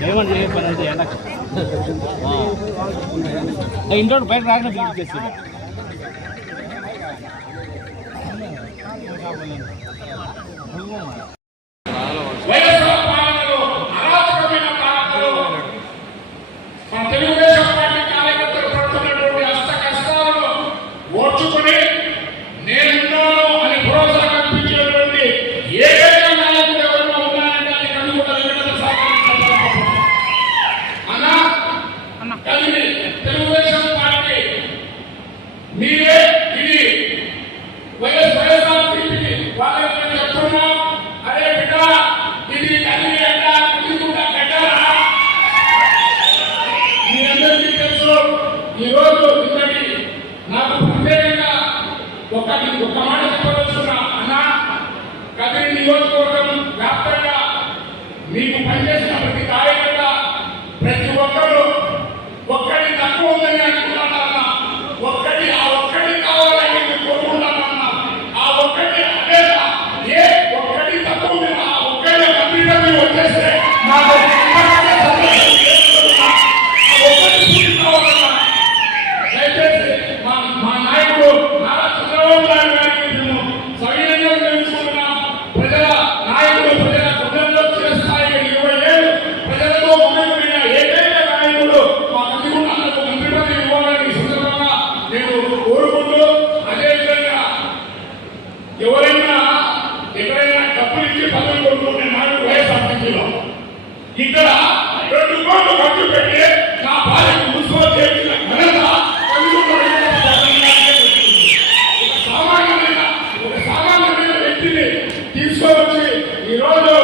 Diamond ఏ పని అంటే ఇంట్లో బయట రాకుండా బిల్డ్ చేసేది మీకు పనిచేసిన ప్రతి కార్యకర్త ప్రతి ఒక్కరు ఒక్కడి తక్కువ ఉందని అనుకుంటున్నారన్నా, ఒక్కటి ఆ ఒక్కటి కావాలని కోరుకుంటున్నారన్నా, ఆ ఒక్కటి అదే ఏ ఒక్కటి తక్కువ ఉంది ఆ ఒక్కటి కంప్యూటర్ వచ్చేస్తే నాకు దయచేసి మా నాయకుడు నారా చంద్రబాబు నాయుడు గారిని మేము సవినయంగా తెలుసుకుంటున్నా. ప్రజల నాయకుడు ప్రజల గుండెల్లో చిరస్థాయిగా 20 ఏళ్ళు ప్రజలతో మమేకమైన ఏకైక నాయకుడు మా కందికుంటకు మంత్రిపదవి ఇవ్వాలని సందర్భంగా నేను కోరుకుంటూ, అదేవిధంగా ఎవరైనా ఎక్కడైనా డబ్బులు ఇచ్చి పదవి కొనుక్కుంటే నాయుడు వైఎస్ఆర్సీపీలో ఇక్కడ 2 కోట్లు ఖర్చు పెట్టి నా భార్యకు మున్సిపల్ చేసిన ఘనత సామాన్యమైన వ్యక్తిని తీసుకొచ్చి ఈరోజు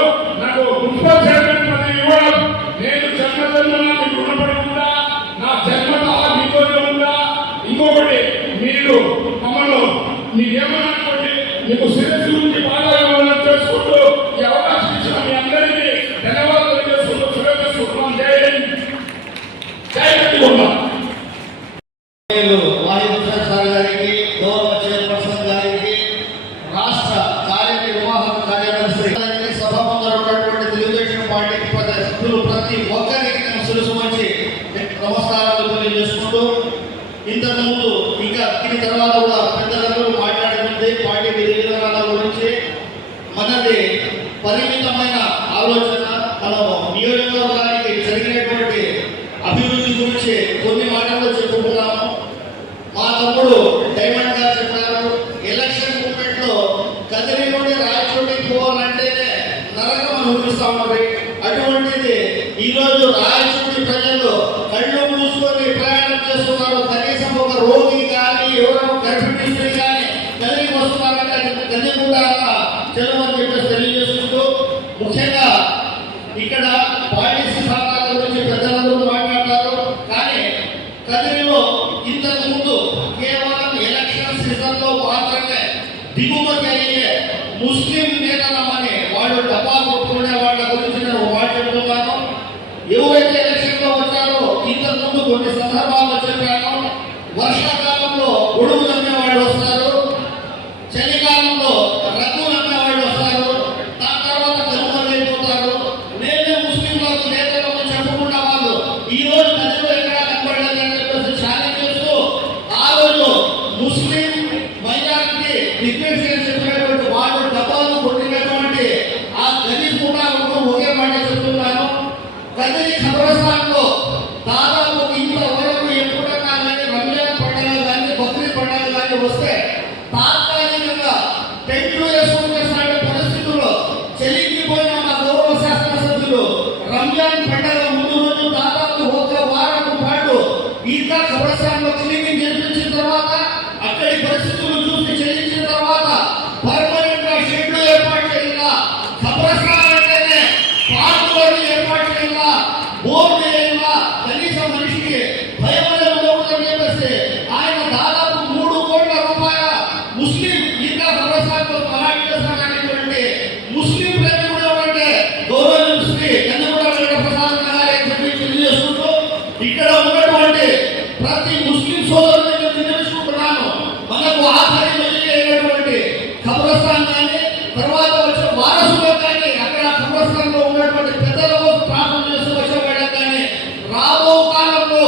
నాకు మున్సిపల్ చైర్మన్ పదవి ఇవ్వడం నేను జన్మజన్మన మీకు రుణపడి ఉందా, నా జన్మత మీతోనే ఉందా. ఇంకొకటి మీరు మమ్మల్ని మీకేమనుకోండి మీకు శిరస్సు నుంచి పాదాలను చేసుకుంటూ ఈ అవకాశం ఇచ్చిన మీ అందరికీ ధన్యవాదాలు చేసుకుంటూ శుభేచ్ఛిస్తున్నాం. జై గట్టిగుండా గారికి, గౌరవ చైర్పర్సన్ గారికి, రాష్ట్ర కార్యనిర్వాహక కార్యదర్శి సభ ముందర ఉన్నటువంటి తెలుగుదేశం పార్టీ సభ్యులు ప్రతి ఒక్కరికి నేను శిరస్సు వంచి నమస్కారాలు తెలియజేసుకుంటూ, ఇంతకు ముందు ఇంకా దీని తర్వాత కూడా పెద్దలందరూ మాట్లాడుతుంది పార్టీ విధానాల గురించి. మనది పరిమితమైన ఆలోచన, మనం నియోజకవర్గానికి జరిగినటువంటి అభివృద్ధి గురించి కొన్ని మాటలు చెప్పుకున్నాము. మా తమ్ముడు డైమండ్ గారు చెప్పారు, ఎలక్షన్ మూమెంట్ లో కదిరి నుండి రాయచోటికి పోవాలంటేనే నరకం అనుభవిస్తా ఉన్నది. అటువంటిది ఈరోజు రాయచోటి ప్రజలు కళ్ళు మూసుకొని ప్రయాణం చేస్తున్నారు. కనీసం ఒక రోగి కానీ ఎవరో గర్భిణీ స్త్రీ కానీ కదిరికి వస్తున్నారంటే కదిరి కూడా చెలవని చెప్పేసి తెలియజేసుకుంటూ, ముఖ్యంగా ఇక్కడ పార్టీ సిద్ధాంతాల గురించి పెద్దలందరూ మాట్లాడతారు. కానీ కదిరిలో ఇంతకు ముందు కేవలం ఎలక్షన్ సీజన్ లో మాత్రమే దిగుమతి అయ్యే ముస్లిం నేతలమని వాళ్ళు డబ్బా కొట్టుకునే వాళ్ళ గురించి నేను మాట చెప్తున్నాను. ఎవరైతే ఎలక్షన్ లో వచ్చారో ఇంతకు ముందు కొన్ని సందర్భాల్లో చెప్పాను, వర్షాకాలంలో గొడుగు నమ్మే వాళ్ళు వస్తారు, చలికాలంలో రగ్గు నమ్మే వాళ్ళు వస్తారు, దాని తర్వాత కనుమలు అయిపోతారు. నేనే ముస్లింలకు నేతలను చెప్పుకున్న వాళ్ళు ఈ రోజు ఖబరస్థాన్లో దాదాపు ఇంతవరకు ఎప్పుడైనా కానీ రంజాన్ పండుగ కానీ బక్రీద్ పండుగ కానీ వస్తే తాత్కాలికంగా టెంట్లు వేసుకునే పరిస్థితుల్లో చెల్లించిపోయిన మా గౌరవ శాసనసభ్యులు రంజాన్ పండుగ ముందు రోజు దాదాపు ఒక వారం పాటు ఈద్గా ఖబరస్థాన్లో క్లీనింగ్ చేయించిన తర్వాత అక్కడి పరిస్థితులు చూసి చెల్లించిన తర్వాత పర్మనెంట్ గా షెడ్లు ఏర్పాటు చేయాల, ఖబరస్థాన్ అంటేనే పార్కులను ఏర్పాటు చేయాల, బోర్డు చేయాల, కనీసం మనిషికి భయం అనేది ఉండదని చెప్పేసి ఆయన దాదాపు 3 కోట్ల రూపాయల ముస్లిం ఈద్గా ఖబరస్థాన్లో పరాయి చేసినటువంటి ముస్లిం ప్రేమికుడు అంటే గౌరవ శ్రీ కన్నగూడ వెంకటప్రసాద్ గారి తెలియజేసుకుంటూ ఇక్కడ ఉన్నటువంటి ప్రతి ముస్లిం సోదరులను తెలియజేసుకుంటున్నాను. మనకు ఆఖరి అయినటువంటి ఖబరస్థాన్ కానీ తర్వాత వచ్చిన వారసులు కానీ అక్కడ ఖబరస్థాన్ లో ఉన్నటువంటి పెద్దలకు ప్రార్థన చేస్తూ వచ్చేవాళ్ళం కానీ రాబో కాలంలో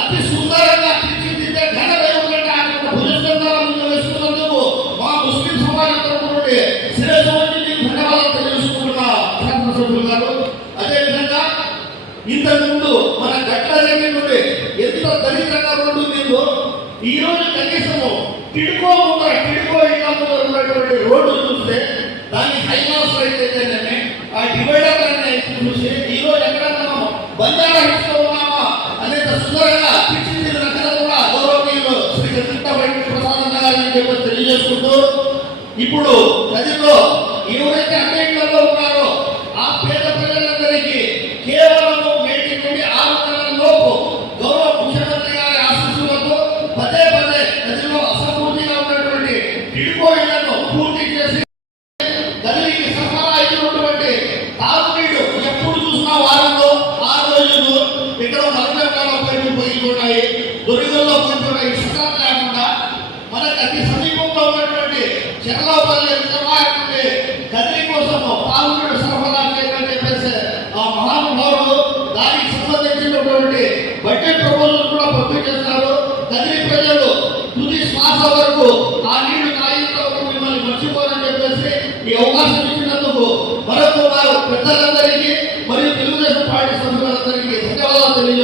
అతి సుందరంగా తీర్చిదిద్దే ఘనత ఏమిటంటే ఆయన భుజస్కంధాలను వేసుకున్నందుకు మా ముస్లిం సమాజం తరపు నుండి శిరస్సు వంచి ధన్యవాదాలు తెలియజేసుకుంటున్నా శాసనసభ్యులు గారు. అదేవిధంగా ఇంతకుముందు మన గట్ల దగ్గర నుండి ఎంత దరిద్రంగా ఉంటుందో ఈ రోజు కనీసము టిడ్కో ఇళ్ళ ముందర ఉన్నటువంటి రోడ్డు చూస్తే దాన్ని హైమాస్ అయితేనే ఆ డివైడర్ అనేది చూసి ఈ రోజు ఎక్కడన్నా మనం బంజారా హిల్స్ లో ఉన్నామా అనేక సుందరంగా తీర్చిదిద్దిన రకాలు కూడా గౌరవనీయులు శ్రీ కృష్ణ వెంకటప్రసాద్ గారిని చెప్పి తెలియజేసుకుంటూ ఇప్పుడు గదిలో ఎవరైతే అన్నింటిలో ఉన్నారో ఆ పేద ప్రజలందరికీ కేవలం 1 నుండి 6 నెలల లోపు గౌరవ ముఖ్యమంత్రి గారి ఆశీస్సులతో పదే గదిలో అసంపూర్తిగా ఉన్నటువంటి టిడ్కో ఇళ్లను పూర్తి చేసి గదికి సరఫరా అయినటువంటి తాగునీరు ఎప్పుడు చూసినా వారంలో 6 రోజులు ఇక్కడ మరణ పైపు పోయిపోయినాయి, దొరికల్లో పోయిపోయినాయి. ఇష్టం లేకుండా మనకు అతి సమీపంలో ఉన్నటువంటి చెర్లపల్లి రిజర్వాయర్ నుండి గది కోసం తాగునీరు సరఫరా చేయాలని చెప్పేసి ఆ మహానుభావుడు దానికి సంబంధించినటువంటి బడ్జెట్ ప్రపోజల్ కూడా పంపించేస్తారు. గది ప్రజలు తుది శ్వాస వరకు ఆ నీళ్లు తాగినంత వరకు మిమ్మల్ని మర్చిపోరని చెప్పేసి ఈ అవకాశం ఇచ్చినందుకు మరొక వారు పెద్దలందరికీ మరియు తెలుగుదేశం పార్టీ సభ్యులందరికీ ధన్యవాదాలు తెలియజేస్తున్నారు.